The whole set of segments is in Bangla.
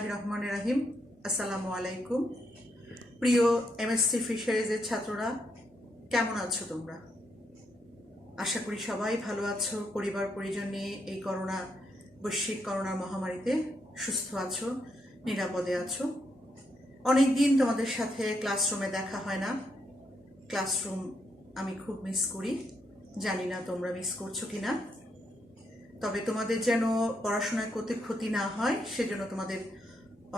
বিসমিল্লাহির রহমানির রহিম। আসসালামু আলাইকুম। প্রিয় এমএসসি ফিশারিজের ছাত্ররা, কেমন আছো তোমরা? আশা করি সবাই ভালো আছো, পরিবার পরিজন নিয়ে এই বৈশ্বিক করোনা মহামারীতে সুস্থ আছো, নিরাপদে আছো। অনেক দিন তোমাদের সাথে ক্লাসরুমে দেখা হয় না। ক্লাসরুম আমি খুব মিস করি, জানি না তোমরা মিস করছো কিনা। তবে তোমাদের যেন পড়াশোনায় ক্ষতি না হয় সেজন্য তোমাদের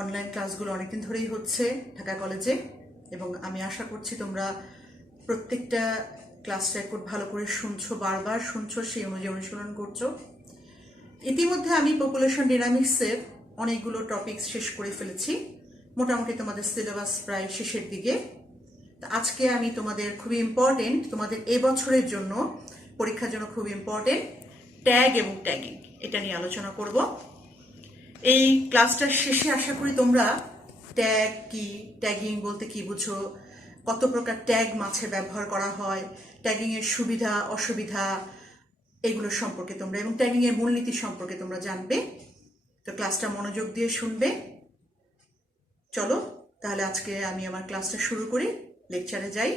অনলাইন ক্লাসগুলো অনেকদিন ধরেই হচ্ছে ঢাকা কলেজে, এবং আমি আশা করছি তোমরা প্রত্যেকটা ক্লাস রেকর্ড ভালো করে শুনছো, বারবার শুনছো, সেই অনুযায়ী অনুসরণ করছো। ইতিমধ্যে আমি পপুলেশন ডিনামিক্সের অনেকগুলো টপিক শেষ করে ফেলেছি। মোটামুটি তোমাদের সিলেবাস প্রায় শেষের দিকে। আজকে আমি তোমাদের খুবই ইম্পর্টেন্ট, তোমাদের এবছরের জন্য, পরীক্ষার জন্য খুব ইম্পর্টেন্ট ট্যাগ এবং ট্যাগিং, এটা নিয়ে আলোচনা করব। এই ক্লাসটার শেষে আশা করি তোমরা ট্যাগ কি, ট্যাগিং বলতে কি বুঝো, কত প্রকার ট্যাগ মাছে ব্যবহার করা হয়, ট্যাগিংয়ের সুবিধা অসুবিধা এগুলো সম্পর্কে তোমরা, এবং ট্যাগিংয়ের মূলনীতি সম্পর্কে তোমরা জানবে। তো ক্লাসটা মনোযোগ দিয়ে শুনবে। চলো তাহলে আজকে আমি আমার ক্লাসটা শুরু করি, লেকচারে যাই।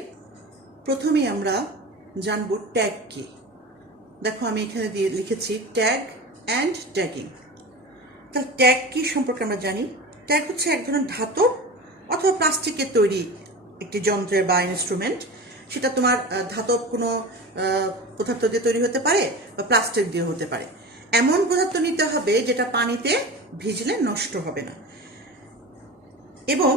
প্রথমেই আমরা জানবো ট্যাগ কি। দেখো আমি এখানে দিয়ে লিখেছি ট্যাগ অ্যান্ড ট্যাগিং। তাহলে ট্যাগ কি সম্পর্কে আমরা জানি। ট্যাগ হচ্ছে এক ধরনের ধাতব অথবা প্লাস্টিকের তৈরি একটি যন্ত্রের বা ইনস্ট্রুমেন্ট। সেটা তোমার ধাতব কোনো পদার্থ দিয়ে তৈরি হতে পারে বা প্লাস্টিক দিয়ে হতে পারে। এমন পদার্থ নিতে হবে যেটা পানিতে ভিজলে নষ্ট হবে না, এবং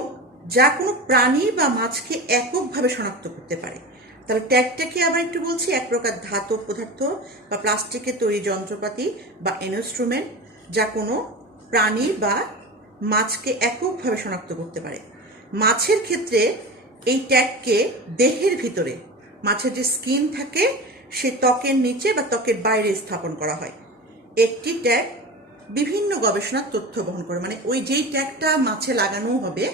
যা কোনো প্রাণী বা মাছকে এককভাবে শনাক্ত করতে পারে। তাহলে ট্যাগটাকে আবার একটু বলছি, এক প্রকার ধাতব পদার্থ বা প্লাস্টিকের তৈরি যন্ত্রপাতি বা ইনস্ট্রুমেন্ট যা কোনো প্রাণী বা মাছকে এককভাবে শনাক্ত করতে পারে। মাছের ক্ষেত্রে এই ট্যাগকে দেহের ভিতরে, মাছের যে স্কিন থাকে সে ত্বকের নিচে বা ত্বকের বাইরে স্থাপন করা হয়। একটি ট্যাগ বিভিন্ন গবেষণার তথ্য বহন করে, মানে ওই যেই ট্যাগটা মাছে লাগানো হবে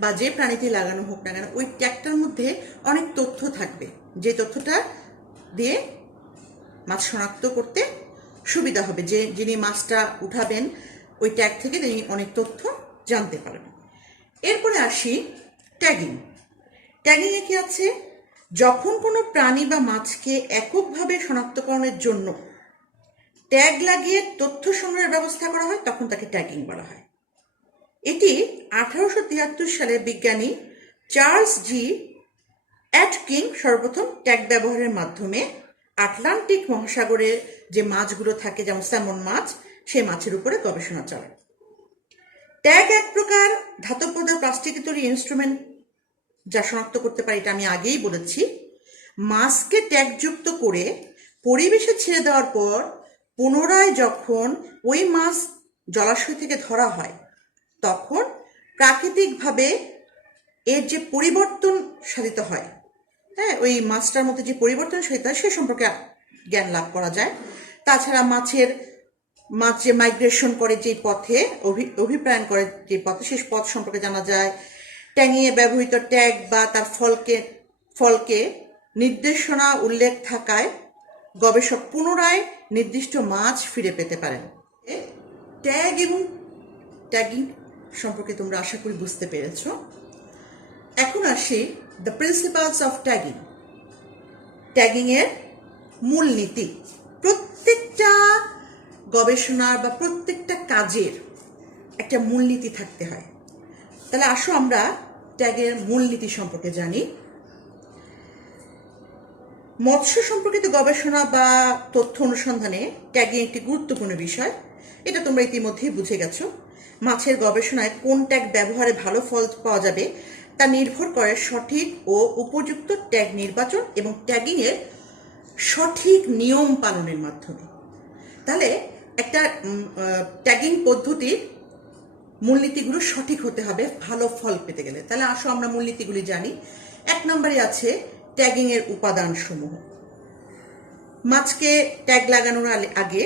বা যে প্রাণীতে লাগানো হোক না কেন, ওই ট্যাগটার মধ্যে অনেক তথ্য থাকবে, যে তথ্যটা দিয়ে মাছ শনাক্ত করতে সুবিধা হবে। যিনি মাছটা উঠাবেন ওই ট্যাগ থেকে তিনি অনেক তথ্য জানতে পারবেন। এরপরে আসি ট্যাগিং। ট্যাগিংয়ে কি আছে, যখন কোনো প্রাণী বা মাছকে এককভাবে শনাক্তকরণের জন্য ট্যাগ লাগিয়ে তথ্য সংগ্রহের ব্যবস্থা করা হয় তখন তাকে ট্যাগিং বলা হয়। এটি 1873 সালে বিজ্ঞানী চার্লস জি অ্যাটকিন সর্বপ্রথম ট্যাগ ব্যবহারের মাধ্যমে আটলান্টিক মহাসাগরে যে মাছগুলো থাকে, যেমন স্যামন মাছ, সেই মাছের উপরে গবেষণা চালায়। ট্যাগ এক প্রকার ধাতব পদার্থ প্লাস্টিকের তৈরি ইনস্ট্রুমেন্ট যা শনাক্ত করতে পারে, এটা আমি আগেই বলেছি। মাছকে ট্যাগযুক্ত করে পরিবেশে ছেড়ে দেওয়ার পর পুনরায় যখন ওই মাছ জলাশয় থেকে ধরা হয় তখন প্রাকৃতিকভাবে এর যে পরিবর্তন সাধিত হয়, ওই মাছটার মধ্যে যে পরিবর্তন সাধিত হয় সে সম্পর্কে জ্ঞান লাভ করা যায়। তাছাড়া মাছ যে মাইগ্রেশন করে যে পথে, অভিপ্রায়ণ করে যে পথে, সেই পথ সম্পর্কে জানা যায়। ট্যাগিংয়ে ব্যবহৃত ট্যাগ বা তার ফলকে নির্দেশনা উল্লেখ থাকায় গবেষক পুনরায় নির্দিষ্ট মাছ ফিরে পেতে পারেন। ট্যাগ এবং ট্যাগিং সম্পর্কে তোমরা আশা করি বুঝতে পেরেছ। এখন আসি দ্য প্রিন্সিপালস অফ ট্যাগিং। ট্যাগিংয়ের মূলনীতি। প্রত্যেকটা গবেষণার বা প্রত্যেকটা কাজের একটা মূলনীতি থাকতে হয়। তাহলে আসো আমরা ট্যাগের মূলনীতি সম্পর্কে জানি। মৎস্য সম্পর্কিত গবেষণা বা তথ্য অনুসন্ধানে ট্যাগিং একটি গুরুত্বপূর্ণ বিষয়, এটা তোমরা ইতিমধ্যেই বুঝে গেছো। মাছের গবেষণায় কোন ট্যাগ ব্যবহারে ভালো ফল পাওয়া যাবে তা নির্ভর করে সঠিক ও উপযুক্ত ট্যাগ নির্বাচন এবং ট্যাগিংয়ের সঠিক নিয়ম পালনের মাধ্যমে। তাহলে একটা ট্যাগিং পদ্ধতির মূলনীতিগুলো সঠিক হতে হবে ভালো ফল পেতে গেলে। তাহলে আসো আমরা মূলনীতিগুলি জানি। 1 নম্বরে আছে ট্যাগিংয়ের উপাদান সমূহ। মাছকে ট্যাগ লাগানোর আগে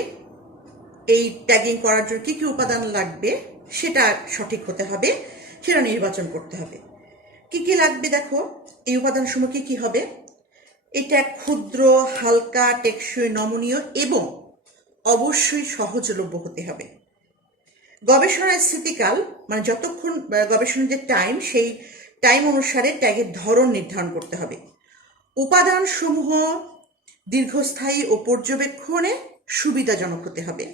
এই ট্যাগিং করার জন্য কি কি উপাদান লাগবে সেটা সঠিক হতে হবে, সেটা নির্বাচন করতে হবে। কি কি লাগবে দেখো, এই উপাদান সমূহ কি কি হবে। এটা ক্ষুদ্র, হালকা, টেকসই, নমনীয় এবং অবশ্যই সহজলভ্য হতে হবে। গবেষণার স্থিতিকাল মানে যতক্ষণ গবেষণার যে টাইম, সেই টাইম অনুসারে ট্যাগের ধরন নির্ধারণ করতে হবে। উপাদান সমূহ দীর্ঘস্থায়ী ও পর্যবেক্ষণে সুবিধাজনক হতে হবে।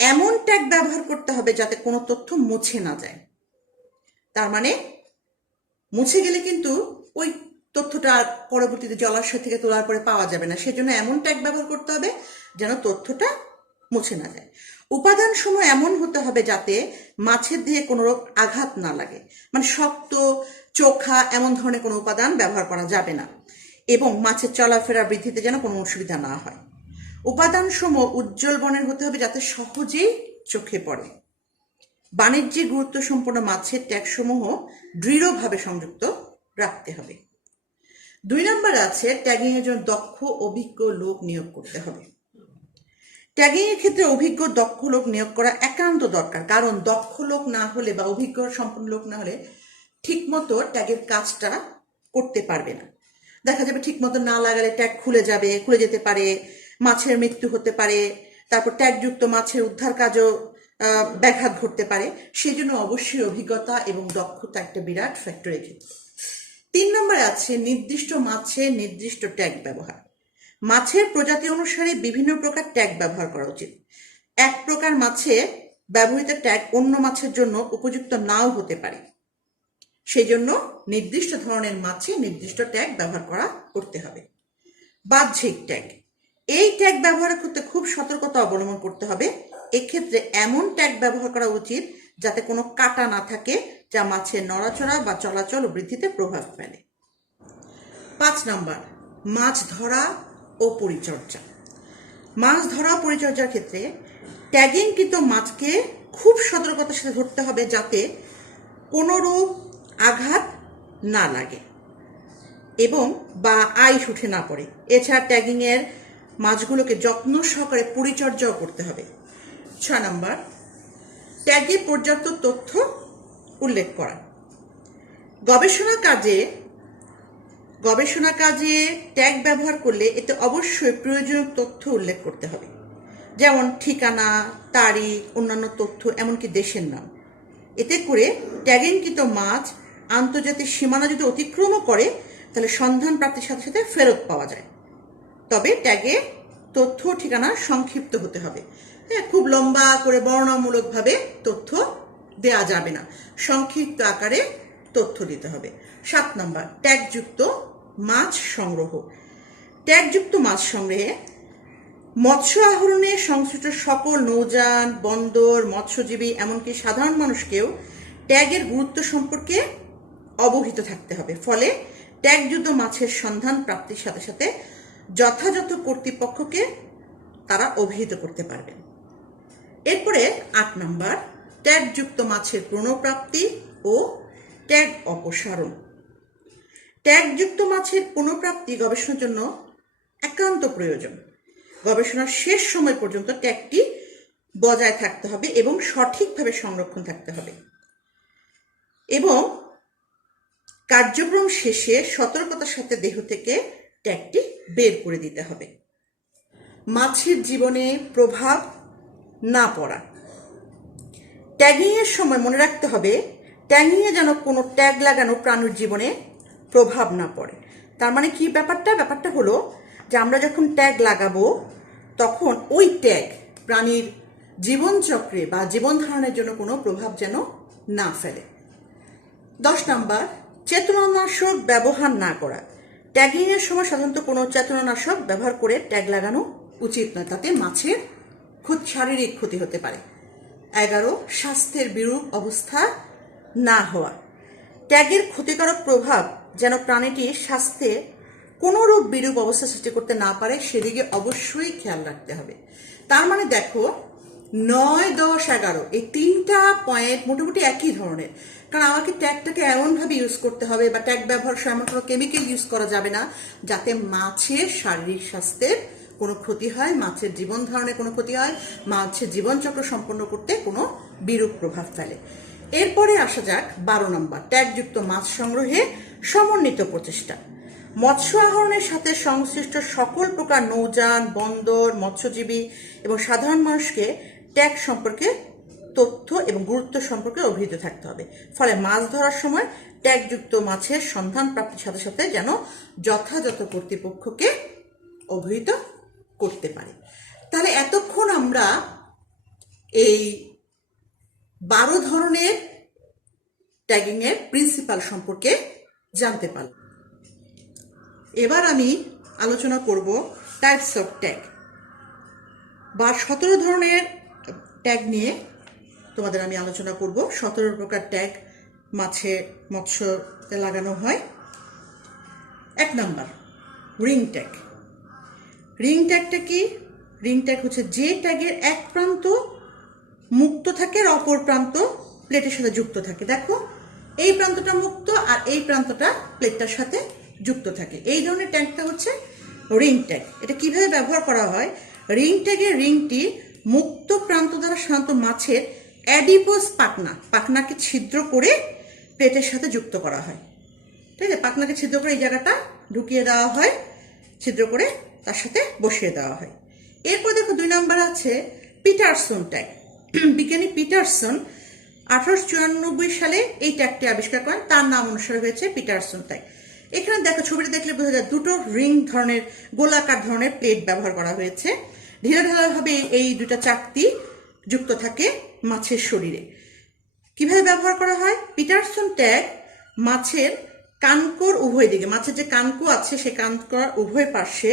এমন ট্যাগ ব্যবহার করতে হবে যাতে কোনো তথ্য মুছে না যায়। তার মানে মুছে গেলে কিন্তু ওই তথ্যটা পরবর্তীতে জলাশয় থেকে তোলার পরে পাওয়া যাবে না, সেজন্য এমন ট্যাগ ব্যবহার করতে হবে যেন তথ্যটা মুছে না যায়। উপাদান সমূহ এমন হতে হবে যাতে মাছের দেহে কোনো আঘাত না লাগে, মানে শক্ত, চোখা এমন ধরনের কোনো উপাদান ব্যবহার করা যাবে না, এবং মাছের চলাফেরা বৃদ্ধিতে যেন কোনো অসুবিধা না হয়। উপাদান সমূহ উজ্জ্বল বর্ণের হতে হবে যাতে সহজেই চোখে পড়ে। বাণিজ্যিক গুরুত্ব সম্পন্ন মাছের ট্যাগ সমূহ দৃঢ়ভাবে সংযুক্ত রাখতে হবে। 2 নম্বর আছে ট্যাগিং এর জন্য দক্ষ অভিজ্ঞ লোক নিয়োগ করতে হবে। ট্যাগিং এর ক্ষেত্রে অভিজ্ঞ দক্ষ লোক নিয়োগ করা একান্ত দরকার, কারণ দক্ষ লোক না হলে বা অভিজ্ঞ সম্পন্ন লোক না হলে ঠিকমতো ট্যাগের কাজটা করতে পারবে না। দেখা যাবে ঠিকমতো না লাগালে ট্যাগ খুলে যেতে পারে, মাছের মৃত্যু হতে পারে, তারপর ট্যাগযুক্ত মাছের উদ্ধার কাজও ব্যাঘাত ঘটতে পারে। সেই জন্য অবশ্যই অভিজ্ঞতা এবং দক্ষতা একটা বিরাট ফ্যাক্টর এক্ষেত্রে। 3 নম্বরে আছে নির্দিষ্ট মাছে নির্দিষ্ট ট্যাগ ব্যবহার। মাছের প্রজাতি অনুসারে বিভিন্ন প্রকার ট্যাগ ব্যবহার করা উচিত। এক প্রকার মাছে ব্যবহৃত ট্যাগ অন্য মাছের জন্য উপযুক্ত নাও হতে পারে, সেই জন্য নির্দিষ্ট ধরনের মাছে নির্দিষ্ট ট্যাগ ব্যবহার করতে হবে। বাহ্যিক ট্যাগ, এই ট্যাগ ব্যবহারের ক্ষেত্রে খুব সতর্কতা অবলম্বন করতে হবে। এক্ষেত্রে এমন ট্যাগ ব্যবহার করা উচিত যাতে কোনো কাঁটা না থাকে, যা মাছের নড়াচড়া বা চলাচল ও বৃদ্ধিতে প্রভাব ফেলে। 5 নম্বর মাছ ধরা ও পরিচর্যা। মাছ ধরা ও পরিচর্যার ক্ষেত্রে ট্যাগিংকৃত মাছকে খুব সতর্কতার সাথে ধরতে হবে যাতে কোনো রূপ আঘাত না লাগে এবং বা আইস উঠে না পড়ে। এছাড়া ট্যাগিংয়ের মাছগুলোকে যত্ন সহকারে পরিচর্যাও করতে হবে। 6 নম্বর ট্যাগে পর্যাপ্ত তথ্য উল্লেখ করা। গবেষণা কাজে ট্যাগ ব্যবহার করলে এতে অবশ্যই প্রয়োজনীয় তথ্য উল্লেখ করতে হবে, যেমন ঠিকানা, তারিখ, অন্যান্য তথ্য, এমনকি দেশের নাম। এতে করে ট্যাগিংকৃত মাছ আন্তর্জাতিক সীমানা যদি অতিক্রমও করে তাহলে সন্ধান প্রাপ্তির সাথে সাথে ফেরত পাওয়া যায়। তবে ট্যাগে তথ্য ঠিকানা সংক্ষিপ্ত হতে হবে। খুব লম্বা করে বর্ণনামূলকভাবে তথ্য দেয়া যাবে না, সংক্ষিপ্ত আকারে তথ্য দিতে হবে। 7 নম্বর ট্যাগযুক্ত মাছ সংগ্রহ। ট্যাগযুক্ত মাছ সংগ্রহে মৎস্য আহরণে সংশ্লিষ্ট সকল নৌযান, বন্দর, মৎস্যজীবী এমনকি সাধারণ মানুষকেও ট্যাগের গুরুত্ব সম্পর্কে অবহিত থাকতে হবে। ফলে ট্যাগযুক্ত মাছের সন্ধান প্রাপ্তির সাথে সাথে যথাযথ কর্তৃপক্ষকে তারা অভিহিত করতে পারবেন। এরপরে 8 নম্বর ট্যাগযুক্ত মাছের পুনঃপ্রাপ্তি ও ট্যাগ অপসারণ। ট্যাগযুক্ত মাছের পুনঃপ্রাপ্তি গবেষণার জন্য একান্ত প্রয়োজন। গবেষণার শেষ সময় পর্যন্ত ট্যাগটি বজায় থাকতে হবে এবং সঠিকভাবে সংরক্ষণ থাকতে হবে, এবং কার্যক্রম শেষে সতর্কতার সাথে দেহ থেকে ট্যাগটি বের করে দিতে হবে। মাছের জীবনে প্রভাব না পড়া। ট্যাগিংয়ের সময় মনে রাখতে হবে ট্যাগিংয়ে যেন কোনো ট্যাগ লাগানো প্রাণীর জীবনে প্রভাব না পড়ে। তার মানে কি ব্যাপারটা হলো যে আমরা যখন ট্যাগ লাগাবো তখন ওই ট্যাগ প্রাণীর জীবনচক্রে বা জীবন ধারণের জন্য কোনো প্রভাব যেন না ফেলে। 10 নম্বর চেতনানাশক ব্যবহার না করা। ট্যাগিংয়ের সময় সাধারণত কোনো চেতনানাশক ব্যবহার করে ট্যাগ লাগানো উচিত নয়, তাতে মাছের শারীরিক ক্ষতি হতে পারে। 11 স্বাস্থ্যের বিরূপ অবস্থা না হওয়া। ট্যাগের ক্ষতিকারক প্রভাব যেন প্রাণীটির স্বাস্থ্যে কোনোরূপ বিরূপ অবস্থা সৃষ্টি করতে না পারে সেদিকে অবশ্যই খেয়াল রাখতে হবে। তার মানে দেখো 9, 10, 11 এই 3টা পয়েন্ট মোটামুটি একই ধরনের, কারণ আমাকে ট্যাগটাকে এমনভাবে ইউজ করতে হবে বা ট্যাগ ব্যবহার সময় এমন কোনো কেমিক্যাল ইউজ করা যাবে না যাতে মাছের শারীরিক স্বাস্থ্যের কোনো ক্ষতি হয়, মাছের জীবন ধারণে কোনো ক্ষতি হয়, মাছের জীবনচক্র সম্পন্ন করতে কোনো বিরূপ প্রভাব ফেলে। এরপরে আসা যাক 12 নম্বর ট্যাগযুক্ত মাছ সংগ্রহে সমন্বিত প্রচেষ্টা। মৎস্য আহরণের সাথে সংশ্লিষ্ট সকল প্রকার নৌযান, বন্দর, মৎস্যজীবী এবং সাধারণ মানুষকে ট্যাগ সম্পর্কে তথ্য এবং গুরুত্ব সম্পর্কে অভিহিত থাকতে হবে। ফলে মাছ ধরার সময় ট্যাগযুক্ত মাছের সন্ধান প্রাপ্তির সাথে সাথে যেন যথাযথ কর্তৃপক্ষকে অভিহিত করতে পারে। তাহলে এতক্ষণ আমরা এই 12 ধরনের ট্যাগিংয়ের প্রিন্সিপাল সম্পর্কে জানতে পারলাম। এবার আমি আলোচনা করব টাইপস অফ ট্যাগ বা 17 ধরনের ট্যাগ নিয়ে তোমাদের আমি আলোচনা করব। 17 প্রকার ট্যাগ মৎস্যতে লাগানো হয়। 1 নাম্বার রিং ট্যাগ। রিং ট্যাগটা কি? রিং ট্যাগ হচ্ছে যে ট্যাগের এক প্রান্ত মুক্ত থাকে আর অপর প্রান্ত প্লেটের সাথে যুক্ত থাকে। দেখো, এই প্রান্তটা মুক্ত আর এই প্রান্তটা প্লেটটার সাথে যুক্ত থাকে। এই ধরনের ট্যাগটা হচ্ছে রিং ট্যাগ। এটা কিভাবে ব্যবহার করা হয়? রিং ট্যাগের রিংটি মুক্ত প্রান্ত দ্বারা সাধারণত মাছের অ্যাডিপোস পাখনাকে ছিদ্র করে প্লেটের সাথে যুক্ত করা হয়। ঠিক আছে, পাখনাকে ছিদ্র করে এই জায়গাটা ঢুকিয়ে দেওয়া হয়, ছিদ্র করে তার সাথে বসিয়ে দেওয়া হয়। এরপর দেখো 2 নাম্বার আছে পিটারসন ট্যাগ। বিজ্ঞানী পিটারসন 1894 সালে এই ট্যাগটি আবিষ্কার করেন। তার নাম অনুসারে হয়েছে পিটারসন ট্যাগ। এখানে দেখো, ছবিটা দেখলে বোঝা যায় দুটো রিং ধরনের গোলাকার ধরনের প্লেট ব্যবহার করা হয়েছে। ঢিলাঢালাভাবে এই দুটা চাকতি যুক্ত থাকে মাছের শরীরে। কিভাবে ব্যবহার করা হয়? পিটারসন ট্যাগ মাছের কানকোর উভয় দিকে, মাছের যে কানকো আছে সে কানকোর উভয় পাশে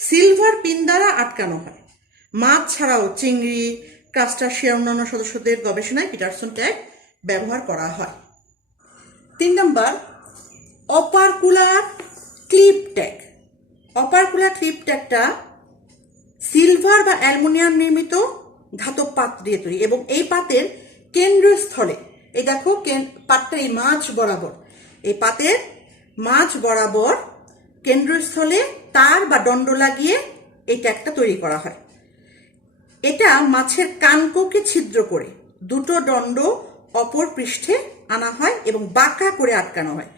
সিলভার পিন দ্বারা আটকানো হয়। মাছ ছাড়াও চিংড়ি, ক্রাস্টাসিয়া অন্যান্য সদস্যদের গবেষণায় পিটারসন ট্যাগ ব্যবহার করা হয়। 3 number opercular clip tag. Opercular clip ট্যাগটা সিলভার বা অ্যালুমিনিয়াম নির্মিত ধাতব পাত দিয়ে তৈরি এবং এই পাতের কেন্দ্রস্থলে, এই দেখো পাতটা এই মাছ বরাবর, এই পাতের মাছ বরাবর কেন্দ্রস্থলে তার বা দণ্ড লাগিয়ে এই ট্যাগটা তৈরি করা হয়। এটা মাছের কানকোকে ছিদ্র করে দুটো দণ্ড অপর পৃষ্ঠে আনা হয় এবং বাঁকা করে আটকানো হয়।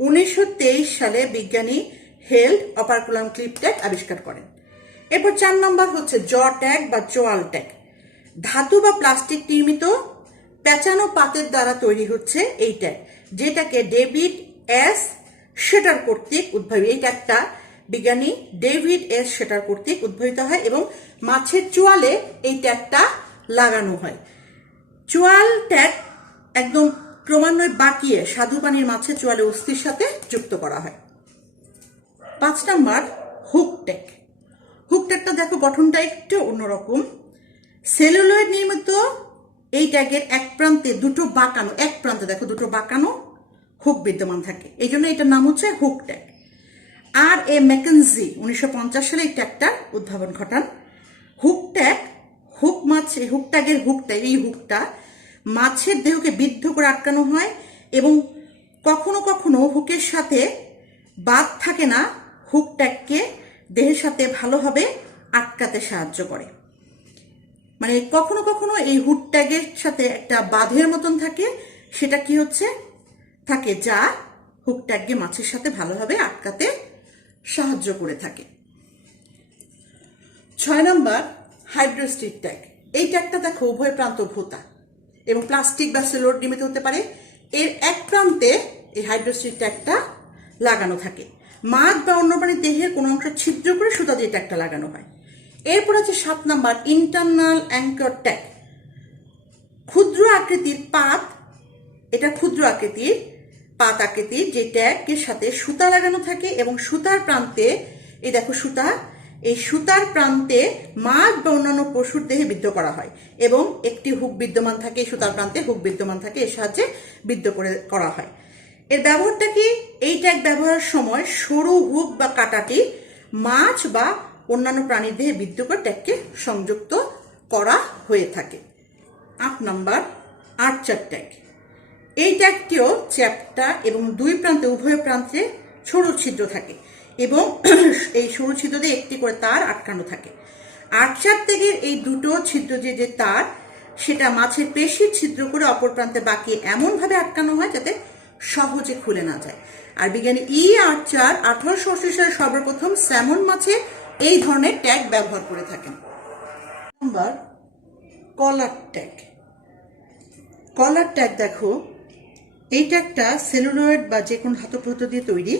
1923 সালে বিজ্ঞানী হেল্ড অপারকুলাম ক্লিপ ট্যাগ আবিষ্কার করেন। এরপর 4 নম্বর হচ্ছে জ ট্যাগ বা চোয়াল ট্যাগ। ধাতু বা প্লাস্টিক নির্মিত পেঁচানো পাতের দ্বারা তৈরি হচ্ছে এই ট্যাগ, যেটাকে ডেভিড এস শেটার কর্তৃক উদ্ভাবিত। এই ট্যাগটা বিজ্ঞানী ডেভিড এস শেটার কর্তৃক উদ্ভাবিত হয় এবং মাছের চোয়ালে এই ট্যাগটা লাগানো হয়। চোয়াল ট্যাগ একদম ক্রমান্বয়ে বাঁকিয়ে স্বাদু পানির মাছের চোয়ালে অস্থির সাথে যুক্ত করা হয়। 5 নাম্বার হুক ট্যাগ। হুক ট্যাগটা দেখো গঠনটা একটু অন্যরকম। সেলুলয়েড নির্মিত এই ট্যাগের এক প্রান্তে দুটো বাঁকানো, এক প্রান্তে দেখো দুটো বাঁকানো হুক বিদ্যমান থাকে, এই জন্য এটার নাম হচ্ছে হুক ট্যাগ। আর এ ম্যাকেনজি 1950 সালে এই ট্যাগটার উদ্ভাবন ঘটান। হুক ট্যাগ, হুক ট্যাগের এই হুকটা মাছের দেহকে বিদ্ধ করে আটকানো হয় এবং কখনো কখনো হুকের সাথে বাদ থাকে না, হুক ট্যাগকে দেহের সাথে ভালোভাবে আটকাতে সাহায্য করে। মানে কখনো কখনো এই হুক ট্যাগের সাথে একটা বাঁধের মতন থাকে, সেটা কি হচ্ছে থাকে, যা হুক ট্যাগকে মাছের সাথে ভালোভাবে আটকাতে সাহায্য করে থাকে। 6 নম্বর হাইড্রোস্টিক ট্যাগ। এই ট্যাগটা দেখো উভয় প্রান্ত ভোঁতা এবং প্লাস্টিক বা সেলুলোয়েড নির্মিত হতে পারে। এর এক প্রান্তে এই হাইড্রোস্টিক ট্যাগটা লাগানো থাকে। মাছ বা অন্য প্রাণীর দেহের কোনো অংশ ছিদ্র করে সুতা দিয়ে ট্যাগটা লাগানো হয়। এরপর আছে 7 নাম্বার ইন্টারনাল অ্যাঙ্কর ট্যাগ। ক্ষুদ্র আকৃতির পাত, এটা ক্ষুদ্র আকৃতির পাত আকৃতির যে ট্যাগের সাথে সুতা লাগানো থাকে এবং সুতার প্রান্তে, এই দেখো সুতা, এই সুতার প্রান্তে মাছ বা অন্যান্য পশুর দেহে বিদ্ধ করা হয় এবং একটি হুক বিদ্যমান থাকে, এই সুতার প্রান্তে হুক বিদ্যমান থাকে, এর সাহায্যে বিদ্ধ করা হয়। এর ব্যবহারটা কি? এই ট্যাগ ব্যবহারের সময় সরু হুক বা কাঁটাটি মাছ বা অন্যান্য প্রাণীর দেহে বিদ্ধ করে ট্যাগকে সংযুক্ত করা হয়ে থাকে। 8 নাম্বার আর্চার ট্যাগ। এই ট্যাগটিও চ্যাপ্টা এবং উভয় প্রান্তে সরু ছিদ্র থাকে এবং এই সরু ছিদ্র দিয়ে একটি করে তার আটকানো থাকে। আর্চার ট্যাগের এই দুটো ছিদ্র যে তার, সেটা মাছের পেশির ছিদ্র করে অপর প্রান্তে বাঁকিয়ে এমনভাবে আটকানো হয় যাতে সহজে খুলে না যায়। আর বিজ্ঞানী আর্চার 1880 সালে সর্বপ্রথম স্যামন মাছে এই ধরনের ট্যাগ ব্যবহার করে থাকেন। নাম্বার কলার ট্যাগ। কলার ট্যাগ দেখো, এই ট্যাগটা সেলুলয়েড বা যে কোনো ধাতব পদার্থ দিয়ে তৈরি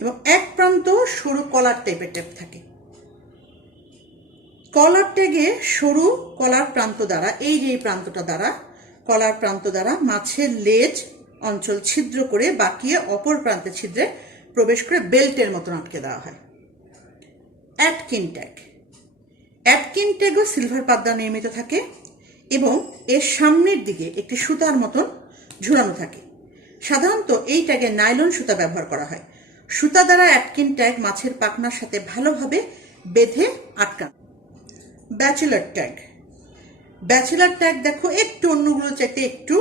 এবং এক প্রান্ত সরু কলার টাইপের ট্যাগ থাকে। কলার ট্যাগে সরু কলার প্রান্ত দ্বারা, এই যে প্রান্তটা দ্বারা, কলার প্রান্ত দ্বারা মাছের লেজ অঞ্চল ছিদ্র করে বাকিয়ে অপর প্রান্তের ছিদ্রে প্রবেশ করে বেল্টের মতন আটকে দেওয়া হয়। অ্যাটকিন ট্যাগ, অ্যাটকিন ট্যাগও সিলভার পাত দ্বারা নির্মিত থাকে এবং এর সামনের দিকে একটি সুতার মতন ঝুলানো থাকে। সাধারণত এই ট্যাগে নাইলন সুতা ব্যবহার করা হয়। সুতা দ্বারা অ্যাটকিন ট্যাগ মাছের পাখনার সাথে ভালোভাবে বেঁধে আটকানো। ব্যাচেলার ট্যাগ, ব্যাচেলার ট্যাগ দেখো একটু অন্যগুলো চাইতে একটু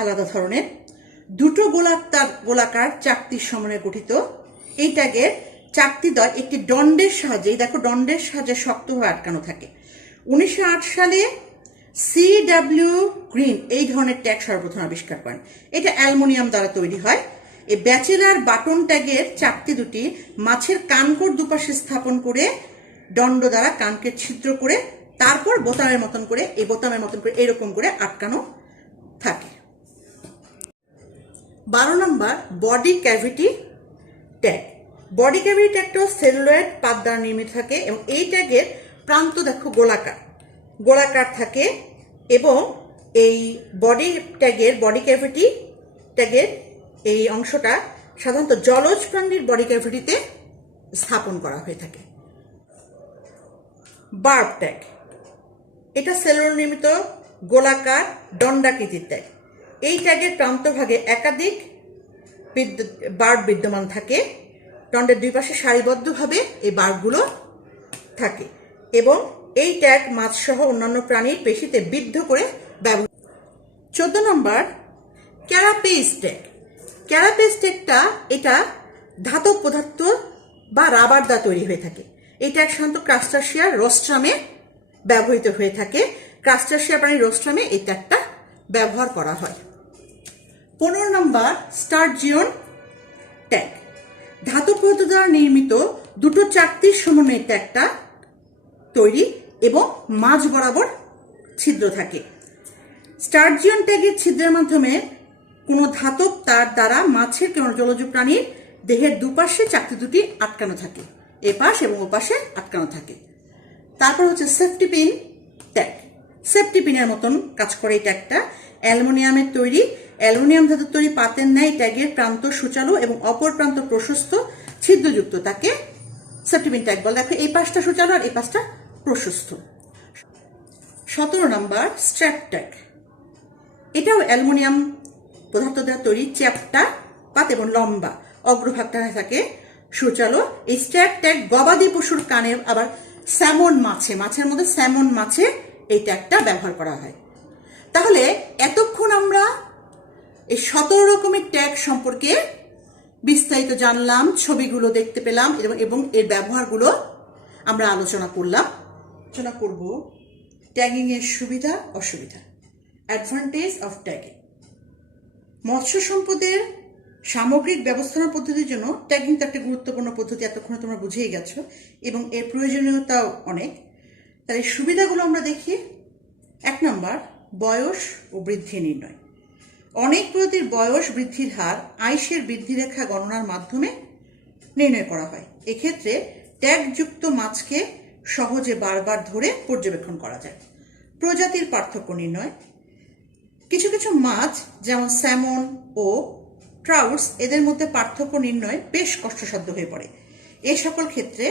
আলাদা ধরনের। দুটো গোলাকার চাকতির সমন্বয়ে গঠিত এই ট্যাগের চাকতিদ্বয় একটি দণ্ডের সাহায্যে, দেখো দণ্ডের সাহায্যে শক্তভাবে আটকানো থাকে। 1908 সালে CW গ্রিন এই ধরনের ট্যাগ সর্বপ্রথম আবিষ্কার করেন। এটা অ্যালুমিনিয়াম দ্বারা তৈরি হয়। এই ব্যাচেলার বাটন ট্যাগের চাকতি দুটি মাছের কানকোর দুপাশে স্থাপন করে দণ্ড দ্বারা কানকে ছিদ্র করে তারপর বোতামের মতন করে এরকম করে আটকানো থাকে। 12 number body cavity tag. Body cavity ট্যাগটাও সেলুলয়েড পাত দ্বারা নির্মিত থাকে এবং এই ট্যাগের প্রান্ত দেখো গোলাকার থাকে এবং এই বডি ক্যাভিটি ট্যাগের এই অংশটা সাধারণত জলজ প্রাণীর বডি ক্যাভিটিতে স্থাপন করা হয়ে থাকে। বার্ব ট্যাগ, এটা সেলুলোর নির্মিত গোলাকার দণ্ডাকৃতির ট্যাগ। এই ট্যাগের প্রান্তভাগে একাধিক বার্ব বিদ্যমান থাকে। দণ্ডের দুই পাশে সারিবদ্ধভাবে এই বার্বগুলো থাকে এবং এই ট্যাগ মাছ সহ অন্যান্য প্রাণীর পেশিতে বিদ্ধ করে ব্যবহার। 14 নম্বর ক্যারাপেজ ট্যাগ। ক্যারাপেজ ট্যাগটা এটা ধাতব পদার্থ বা রাবার দ্বারা তৈরি হয়ে থাকে। এই ট্যাগ সাধারণত ক্রাস্টাসিয়ার রোস্ট্রামে ব্যবহৃত হয়ে থাকে। ক্রাস্টাসিয়া প্রাণীর রোস্ট্রামে এই ট্যাগটা ব্যবহার করা হয়। 15 নম্বর স্টার্জিয়ন ট্যাগ। ধাতব পদার্থ দ্বারা নির্মিত দুটো চাকতির সমন্বয়ে ট্যাগটা তৈরি এবং মাঝ বরাবর ছিদ্র থাকে। স্টার্জিয়ন ট্যাগের ছিদ্রের মাধ্যমে কোনো ধাতব তার দ্বারা মাছের কোনো জলজ প্রাণীর দেহের দুপাশে চাকতি দুটি আটকানো থাকে, এপাশ এবং ওপাশে আটকানো থাকে। তারপর হচ্ছে সেফটি পিন ট্যাগ। সেফটি পিনের মতন কাজ করে এই ট্যাগটা। অ্যালুমিনিয়ামের তৈরি, অ্যালুমিনিয়াম ধাতুর তৈরি পাতের ন্যায় ট্যাগের প্রান্ত সুচালু এবং অপর প্রান্ত প্রশস্ত ছিদ্রযুক্ত, তাকে সেফটি পিন ট্যাগ বলে। দেখো এই পাশটা সুচালু আর এই পাশটা প্রশস্ত। 17 নম্বর স্ট্র্যাপ ট্যাগ। এটাও অ্যালুমিনিয়াম পদার্থ দ্বারা তৈরি, চ্যাপ্টা পাত এবং লম্বা, অগ্রভাগটা থাকে সুচালু। এই স্ট্র্যাপ ট্যাগ গবাদি পশুর কানে, আবার মাছের মধ্যে স্যামন মাছে এই ট্যাগটা ব্যবহার করা হয়। তাহলে এতক্ষণ আমরা এই 17 রকমের ট্যাগ সম্পর্কে বিস্তারিত জানলাম, ছবিগুলো দেখতে পেলাম এবং এর ব্যবহারগুলো আমরা আলোচনা করব। ট্যাগিং এর সুবিধা অসুবিধা, অ্যাডভান্টেজ অফ ট্যাগিং। মৎস্য সম্পদের সামগ্রিক ব্যবস্থাপনা পদ্ধতির জন্য ট্যাগিং তো একটা গুরুত্বপূর্ণ পদ্ধতি, এতক্ষণে তোমরা বুঝেই গেছো, এবং এর প্রয়োজনীয়তাও অনেক। তার এই সুবিধাগুলো আমরা দেখি। 1 নম্বর বয়স ও বৃদ্ধি নির্ণয়। অনেক প্রজাতির বয়স বৃদ্ধির হার আইসের বৃদ্ধি রেখা গণনার মাধ্যমে নির্ণয় করা হয়। এক্ষেত্রে ট্যাগযুক্ত মাছকে সহজে বারবার ধরে পর্যবেক্ষণ করা যায়। প্রজাতির পার্থক্য নির্ণয়। কিছু কিছু মাছ যেমন স্যামন ও ট্রাউটস, এদের মধ্যে পার্থক্য নির্ণয় বেশ কষ্টসাধ্য হয়ে পড়ে। এই সকল ক্ষেত্রে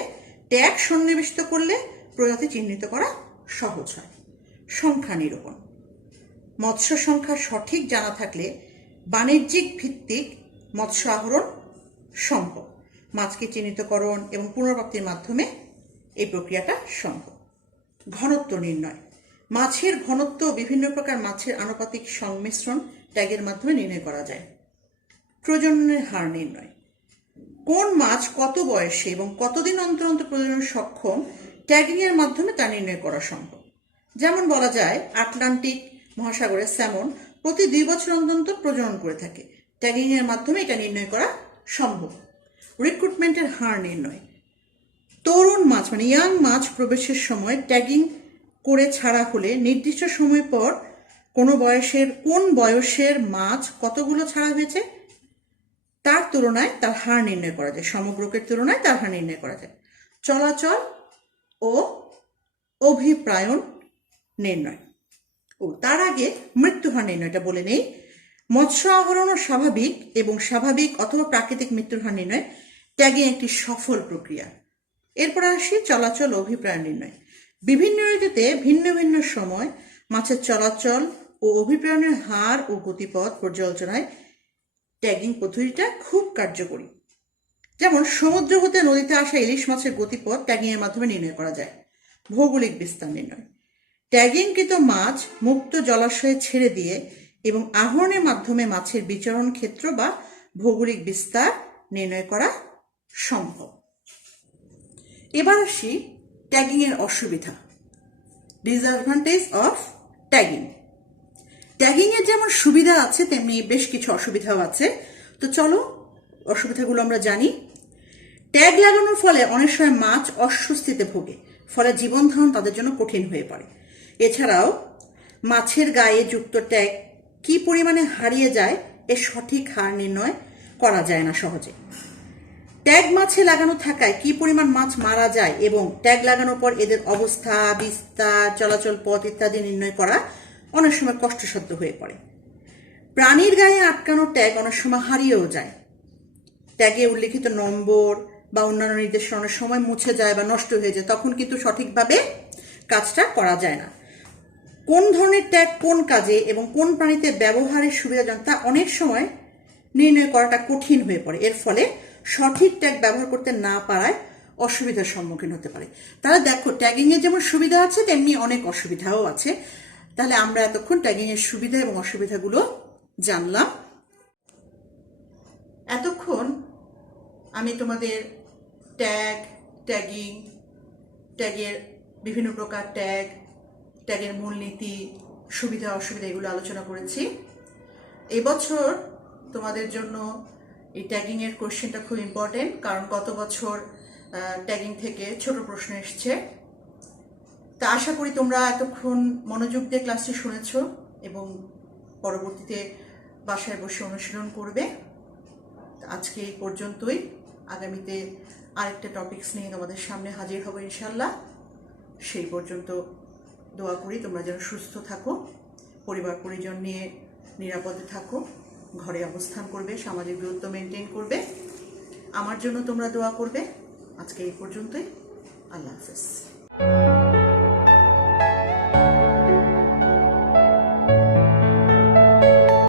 ট্যাগ সন্নিবেশিত করলে প্রজাতি চিহ্নিত করা সহজ হয়। সংখ্যা নিরূপণ। মৎস্য সংখ্যা সঠিক জানা থাকলে বাণিজ্যিক ভিত্তিক মৎস্য আহরণ সম্ভব। মাছকে চিহ্নিতকরণ এবং পুনর্প্রাপ্তির মাধ্যমে এই প্রক্রিয়াটা সম্ভব। ঘনত্ব নির্ণয়। মাছের ঘনত্ব বিভিন্ন প্রকার মাছের আনুপাতিক সংমিশ্রণ ট্যাগের মাধ্যমে নির্ণয় করা যায়। প্রজননের হার নির্ণয়। কোন মাছ কত বয়সে এবং কতদিন অন্তর অন্তর প্রজনন সক্ষম ট্যাগিং এর মাধ্যমে তা নির্ণয় করা সম্ভব। যেমন বলা যায় আটলান্টিক মহাসাগরের স্যামন প্রতি 2 বছর অন্তর প্রজনন করে থাকে। ট্যাগিং এর মাধ্যমে এটা নির্ণয় করা সম্ভব। রিক্রুটমেন্টের হার নির্ণয়। তরুণ মাছ মানে ইয়াং মাছ প্রবেশের সময় ট্যাগিং করে ছাড়া হলে নির্দিষ্ট সময় পর কোন বয়সের মাছ কতগুলো ছাড়া হয়েছে তার তুলনায় তার হার নির্ণয় করা যায়, সমগ্রকের তুলনায় তার হার নির্ণয় করা যায়। চলাচল ও অভিপ্রায়ন নির্ণয়। তার আগে মৃত্যুহার নির্ণয়টা বলে নেই। মৎস্য আহরণ ও স্বাভাবিক এবং স্বাভাবিক অথবা প্রাকৃতিক মৃত্যুর হার নির্ণয় ট্যাগিং একটি সফল প্রক্রিয়া। এরপর আসি চলাচল ও অভিপ্রায়ন নির্ণয়। বিভিন্ন ঋতুতে ভিন্ন ভিন্ন সময় মাছের চলাচল ও অভিপ্রায়নের হার ও গতিপথ পর্যালোচনায় ট্যাগিং পদ্ধতিটা খুব কার্যকরী। যেমন সমুদ্র হতে নদীতে আসা ইলিশ মাছের গতিপথ ট্যাগিং এর মাধ্যমে নির্ণয় করা যায়। ভৌগোলিক বিস্তার নির্ণয়। ট্যাগিংকৃত মাছ মুক্ত জলাশয়ে ছেড়ে দিয়ে এবং আহরণের মাধ্যমে মাছের বিচরণ ক্ষেত্র বা ভৌগোলিক বিস্তার নির্ণয় করা সম্ভব। এবার আসি ট্যাগিং এর অসুবিধা, ডিসঅ্যাডভান্টেজ অফ ট্যাগিং। ট্যাগিং এর যেমন সুবিধা আছে তেমনি বেশ কিছু অসুবিধাও আছে। তো চলো অসুবিধাগুলো আমরা জানি। ট্যাগ লাগানোর ফলে অনেক সময় মাছ অস্বস্তিতে ভোগে, ফলে জীবন ধারণ তাদের জন্য কঠিন হয়ে পড়ে। এছাড়াও মাছের গায়ে যুক্ত ট্যাগ কি পরিমাণে হারিয়ে যায় এর সঠিক হার নির্ণয় করা যায় না সহজে। ট্যাগ মাছে লাগানো থাকায় কি পরিমাণ মাছ মারা যায় এবং ট্যাগ লাগানোর পর এদের অবস্থা, বিস্তার, চলাচল পথ ইত্যাদি নির্ণয় করা অনেক সময় কষ্টসাধ্য হয়ে পড়ে। প্রাণীর গায়ে আটকানো ট্যাগ অনেক সময় হারিয়েও যায়। ট্যাগে উল্লেখিত নম্বর বা অন্যান্য নির্দেশনা অনেক সময় মুছে যায় বা নষ্ট হয়ে যায়, তখন কিন্তু সঠিকভাবে কাজটা করা যায় না। কোন ধরনের ট্যাগ কোন কাজে এবং কোন প্রাণীতে ব্যবহারের সুবিধাজনক তা অনেক সময় নির্ণয় করাটা কঠিন হয়ে পড়ে। এর ফলে সঠিক ট্যাগ ব্যবহার করতে না পারায় অসুবিধার সম্মুখীন হতে পারে। তাহলে দেখো ট্যাগিং এর যেমন সুবিধা আছে তেমনি অনেক অসুবিধাও আছে। তাহলে আমরা এতক্ষণ ট্যাগিং এর সুবিধা এবং অসুবিধাগুলো জানলাম। এতক্ষণ আমি তোমাদের ট্যাগের বিভিন্ন প্রকার ট্যাগের মূলনীতি, সুবিধা অসুবিধা এগুলো আলোচনা করেছি। এবছর তোমাদের জন্য এই ট্যাগিং এর কোশ্চেনটা খুব ইম্পর্টেন্ট, কারণ গত বছর ট্যাগিং থেকে ছোট প্রশ্ন এসছে। তা আশা করি তোমরা এতক্ষণ মনোযোগ দিয়ে ক্লাসটি শুনেছ এবং পরবর্তীতে বাসায় বসে অনুশীলন করবে। আজকে এই পর্যন্তই। আগামীতে আরেকটা টপিকস নিয়ে তোমাদের সামনে হাজির হব ইনশাল্লাহ। সেই পর্যন্ত দোয়া করি তোমরা যেন সুস্থ থাকো, পরিবার পরিজন নিয়ে নিরাপদে থাকো, ঘরে অবস্থান করবে, সামাজিক দূরত্ব মেনটেন করবে। আমার জন্য তোমরা দোয়া করবে। আজকে এই পর্যন্তই। আল্লাহ হাফেজ।